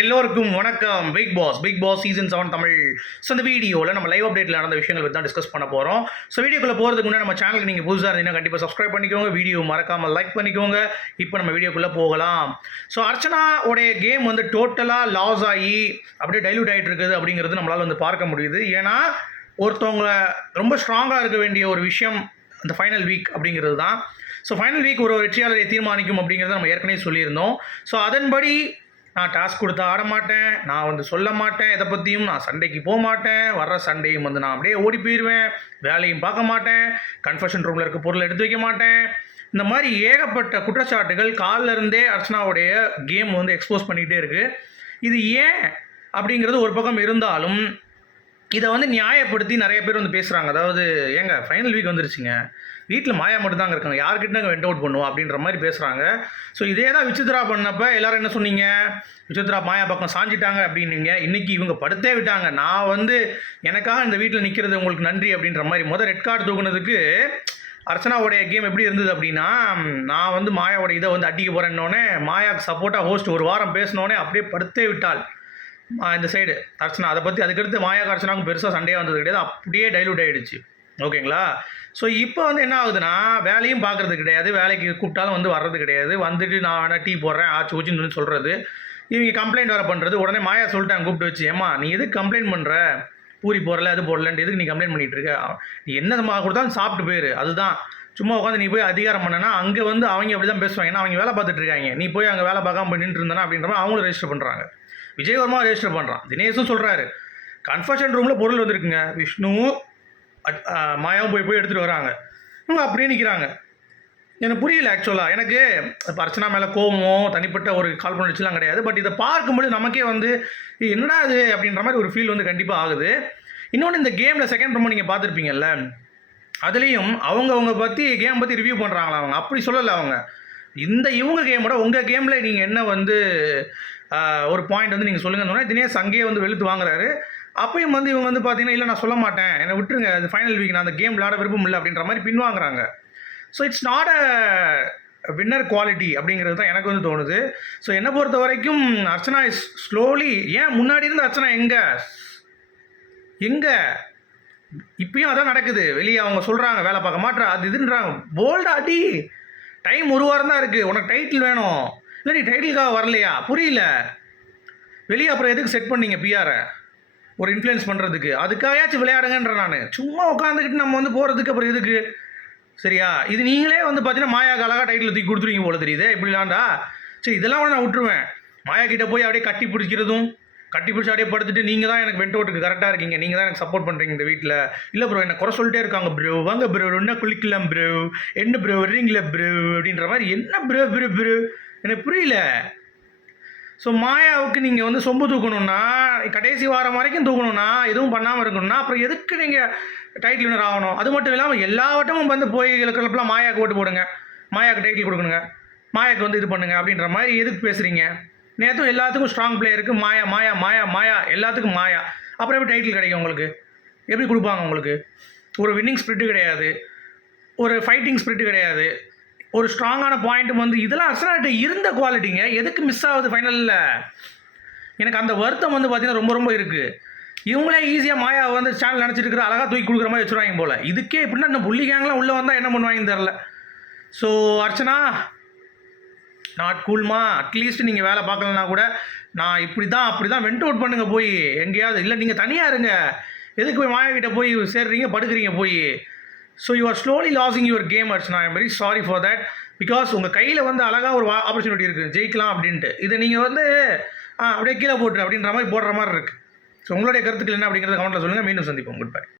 எல்லோருக்கும் வணக்கம். Big boss big boss season seven Tamil. So இந்த வீடியோவில் நம்ம லைவ் அப்டேட்டில் நடந்த விஷயங்கள் பற்றி தான் டிஸ்கஸ் பண்ண போகிறோம் ஸோ வீடியோக்குள்ளே போகிறதுக்கு முன்னாடி நம்ம சேனலுக்கு நீங்கள் புதுசாக இருந்தீங்கன்னா கண்டிப்பாக சப்ஸ்கிரைப் பண்ணிக்கோங்க. வீடியோ மறக்காமல் லைக் பண்ணிக்கோங்க. இப்போ நம்ம வீடியோக்குள்ளே போகலாம். ஸோ அர்ச்சனா உடைய கேம் வந்து டோட்டலாக லாஸ் ஆகி அப்படியே டைல்யூட் ஆகிட்டு இருக்குது அப்படிங்கிறது நம்மளால் வந்து பார்க்க முடியுது. ஏன்னா ஒருத்தவங்க ரொம்ப ஸ்ட்ராங்காக இருக்க வேண்டிய ஒரு விஷயம் இந்த ஃபைனல் வீக் அப்படிங்கிறது தான். ஸோ ஃபைனல் வீக் ஒரு வெற்றியாளரை தீர்மானிக்கும் அப்படிங்கிறத நம்ம ஏற்கனவே சொல்லியிருந்தோம். ஸோ அதன்படி நான் டாஸ்க் கொடுத்து ஆட மாட்டேன் நான் வந்து சொல்ல மாட்டேன் இதை பற்றியும் நான் சண்டைக்கு போக மாட்டேன் வர்ற சண்டையும் வந்து நான் அப்படியே ஓடி போயிடுவேன் வேலையும் பார்க்க மாட்டேன் கன்ஃபெஷன் ரூமில் இருக்க பொருளை எடுத்து வைக்க மாட்டேன். இந்த மாதிரி ஏகப்பட்ட குற்றச்சாட்டுகள் காலில் இருந்தே அர்ச்சனாவுடைய கேம் வந்து எக்ஸ்போஸ் பண்ணிக்கிட்டே இருக்குது இது ஏன் அப்படிங்கிறது ஒரு பக்கம் இருந்தாலும் இதை வந்து நியாயப்படுத்தி நிறைய பேர் வந்து பேசுகிறாங்க அதாவது ஏங்க ஃபைனல் வீக் வந்துருச்சுங்க. வீட்டில் மாயா மட்டும் தாங்க இருக்காங்க யார்கிட்ட வெண்ட் அவுட் பண்ணுவோம் அப்படின்ற மாதிரி பேசுகிறாங்க ஸோ இதே தான் விசித்ரா பண்ணப்போ எல்லாரும் என்ன சொன்னீங்க? விசித்ரா மாயா பக்கம் சாஞ்சிட்டாங்க அப்படின்னீங்க. இன்றைக்கி இவங்க படுத்தே விட்டாங்க. நான் வந்து எனக்காக இந்த வீட்டில் நிற்கிறது உங்களுக்கு நன்றி அப்படின்ற மாதிரி முதல் ரெட் கார்டு தூக்குனதுக்கு அர்ச்சனாவுடைய கேம் எப்படி இருந்தது அப்படின்னா நான் வந்து மாயாவோட இதை வந்து அடிக்க போகிறேன்னொடனே மாயாவுக்கு சப்போர்ட்டாக ஹோஸ்ட் ஒரு வாரம் பேசினோடனே அப்படியே படுத்தே விட்டாள். இந்த சைடு அர்ச்சனா. அதை பற்றி அதுக்கடுத்து மாயா அர்ச்சனாவுக்கும் பெருசாக சண்டையாக வந்தது கிடையாது. அப்படியே டைலூட் ஆகிடுச்சு ஓகேங்களா? ஸோ இப்போ வந்து என்ன ஆகுதுன்னா வேலையும் பார்க்குறது கிடையாது. வேலைக்கு கூப்பிட்டாலும் வந்து வர்றது கிடையாது. வந்துட்டு நான் வேணால் டீ போடுறேன் ஆச்சு ஊச்சின்னு சொல்கிறது இவங்க கம்ப்ளைண்ட் வர பண்ணுறது உடனே மாயா சொல்லிட்டாங்க கூப்பிட்டு வச்சு ஏம்மா நீ எதுக்கு கம்ப்ளைண்ட் பண்ணுற பூரி போடல அது போடலன்ட்டு எதுக்கு நீ கம்ப்ளைண்ட் பண்ணிகிட்டு இருக்க? நீ என்ன கொடுத்தாலும் சாப்பிட்டு போயிரு. அதுதான். சும்மா உட்காந்து நீ போய் அதிகாரம் பண்ணனா அங்கே வந்து அவங்க அப்படி தான் பேசுவாங்க. ஏன்னா அவங்க வேலை பார்த்துட்டு இருக்காங்க. நீ போய் அங்கே வேலை பார்க்காம பண்ணிட்டு இருந்தானா அப்படின்ற மாதிரி அவங்களும் ரெஜிஸ்டர் பண்ணுறாங்க விஜயவர்மா ரெஜிஸ்டர் பண்ணுறான் தினேஷும் சொல்கிறாரு கன்ஃபர்ஷன் ரூமில் பொருள் வந்திருக்குங்க. விஷ்ணுவும் மாயாவும் போய் போய் எடுத்துகிட்டு வராங்க. இவங்க அப்படியே நிற்கிறாங்க எனக்கு புரியல ஆக்சுவலாக எனக்கு இப்போ அர்ச்சனா மேலே கோவமோ தனிப்பட்ட ஒரு கால் பண்ணிச்சுலாம் கிடையாது. பட் இதை பார்க்கும்போது நமக்கே வந்து என்னடா இது? அப்படின்ற மாதிரி ஒரு ஃபீல் வந்து கண்டிப்பாக ஆகுது. இன்னொன்று இந்த கேமில் செகண்ட் ப்ரோமோ நீங்கள் பார்த்துருப்பீங்கல்ல அதுலேயும் அவங்கவுங்க பற்றி கேம் பற்றி ரிவ்யூ பண்ணுறாங்களா அவங்க? அப்படி சொல்லலை அவங்க. இந்த இவங்க கேமோட உங்கள் கேமில் நீங்கள் என்ன வந்து ஒரு பாயிண்ட் வந்து நீங்கள் சொல்லுங்கன்னு தினேஷ் அங்கேயே வந்து வெளுத்து வாங்குறாரு. அப்பயும் வந்து இவங்க வந்து பார்த்தீங்கன்னா இல்லை நான் சொல்ல மாட்டேன். என்னை விட்டுருங்க. அது ஃபைனல் வீக் நான் அந்த கேம் விளாட விருப்பம் இல்லை. அப்படின்ற மாதிரி பின்வாங்குறாங்க. So it's not a winner quality அப்படிங்கிறது தான் எனக்கு வந்து தோணுது. ஸோ என்னை பொறுத்த வரைக்கும் அர்ச்சனா இஸ் ஸ்லோலி ஏன் முன்னாடி இருந்த அர்ச்சனா எங்கே? எங்கே? இப்பயும் அதான் நடக்குது. வெளியே அவங்க சொல்கிறாங்க வேலை பார்க்க மாட்டா அது இதுன்றாங்க. போல்டா அடி. டைம் ஒரு வாரம் தான் இருக்குது உனக்கு டைட்டில் வேணும். இல்லை நீ டைட்டிலுக்காக வரலையா? புரியல. வெளியே அப்புறம் எதுக்கு செட் பண்ணீங்க பிஆரை ஒரு இன்ஃப்ளூயன்ஸ் பண்ணுறதுக்கு அதுக்காகயாச்சும் விளையாடுங்கன்ற நான். சும்மா உட்காந்துக்கிட்டு நம்ம வந்து போகிறதுக்கு அப்புறம் எதுக்கு? சரியா? இது நீங்களே வந்து பார்த்தீங்கன்னா மாயாக்கு அழகாக டைட்டில் தூக்கி கொடுத்துருவீங்க போல தெரியுது. இப்படிலாண்டா சரி இதெல்லாம் கூட நான் விட்டுருவேன். மாயா கிட்டே போய் அப்படியே கட்டி பிடிக்கிறதும் கட்டி பிடிச்சி அப்படியே படுத்துட்டு நீங்கள் தான் எனக்கு வெண்டோட்டுக்கு கரெக்டாக இருக்கீங்க. நீங்கள் தான் எனக்கு சப்போர்ட் பண்ணுறீங்க இந்த வீட்டில் இல்லை ப்ரோ என்ன குறை சொல்லிட்டே இருக்காங்க ப்ரோ வாங்க ப்ரோ என்ன குளிக்கலாம் ப்ரோ என்ன ப்ரோ வர்றீங்களே ப்ரோ அப்படின்ற மாதிரி என்ன ப்ரோ ப்ரோ ப்ரோ எனக்கு புரியல. ஸோ மாயாவுக்கு நீங்கள் வந்து சொம்பு தூக்கணும்னா கடைசி வாரம் வரைக்கும் தூக்கணும்னா எதுவும் பண்ணாமல் இருக்கணும்னா அப்புறம் எதுக்கு நீங்கள் டைட்டில் வினர் ஆகணும்? அது மட்டும் இல்லாமல் எல்லாவட்டமும் வந்து போய் இருக்கிறப்பெல்லாம் மாயாவுக்கு ஓட்டு போடுங்க. மாயாவுக்கு டைட்டில் கொடுக்கணுங்க. மாயாவுக்கு வந்து இது பண்ணுங்க அப்படின்ற மாதிரி எதுக்கு பேசுகிறீங்க நேற்றும் எல்லாத்துக்கும் ஸ்ட்ராங் பிளேயருக்கு மாயா மாயா மாயா மாயா எல்லாத்துக்கும் மாயா. அப்புறம் எப்படி டைட்டில் கிடைக்கும் உங்களுக்கு? எப்படி கொடுப்பாங்க உங்களுக்கு? ஒரு வின்னிங் ஸ்பிரிட்டு கிடையாது. ஒரு ஃபைட்டிங் ஸ்பிரிட் கிடையாது. ஒரு ஸ்ட்ராங்கான பாயிண்ட்டும் வந்து இதெல்லாம் அர்சனால்கிட்ட இருந்த குவாலிட்டிங்க எதுக்கு மிஸ் ஆகுது ஃபைனலில் எனக்கு அந்த வருத்தம் வந்து பார்த்தீங்கன்னா ரொம்ப ரொம்ப இருக்குது இவங்களே ஈஸியாக மாயா வந்து சேனல் நினச்சிட்டு இருக்கிற அழகாக தூக்கி கொடுக்குற மாதிரி வச்சுருவாங்க போல். இதுக்கே இப்படின்னா இந்த புள்ளி கேங்லாம் உள்ளே வந்தால் என்ன பண்ணுவாங்கன்னு தெரில ஸோ அர்ச்சனா நாட் கூல்மா அட்லீஸ்ட் நீங்கள் வேலை பார்க்கலனா கூட நான் இப்படி தான் அப்படி தான் வெண்ட் அவுட் பண்ணுங்கள் போய். எங்கேயாவது இல்லை நீங்கள் தனியாக இருங்க. எதுக்கு போய் மாயா கிட்டே போய் சேர்றீங்க படுக்கிறீங்க போய்? So you are slowly losing your game Archana. I'm very sorry for that because உங்கள் கையில் வந்து அழகாக ஒரு ஆப்பர்ச்சுனிட்டி இருக்குது ஜெயிக்கலாம் அப்படின்ட்டு. இதை நீங்கள் வந்து ஆ, அப்படியே கீழே போட்டுரு அப்படின்ற மாதிரி போடுற மாதிரி இருக்குது ஸோ உங்களுடைய கருத்துக்கள் என்ன அப்படிங்கிறத கமெண்ட்டில் சொல்லுங்கள் மீண்டும் சந்திப்போம். Good bye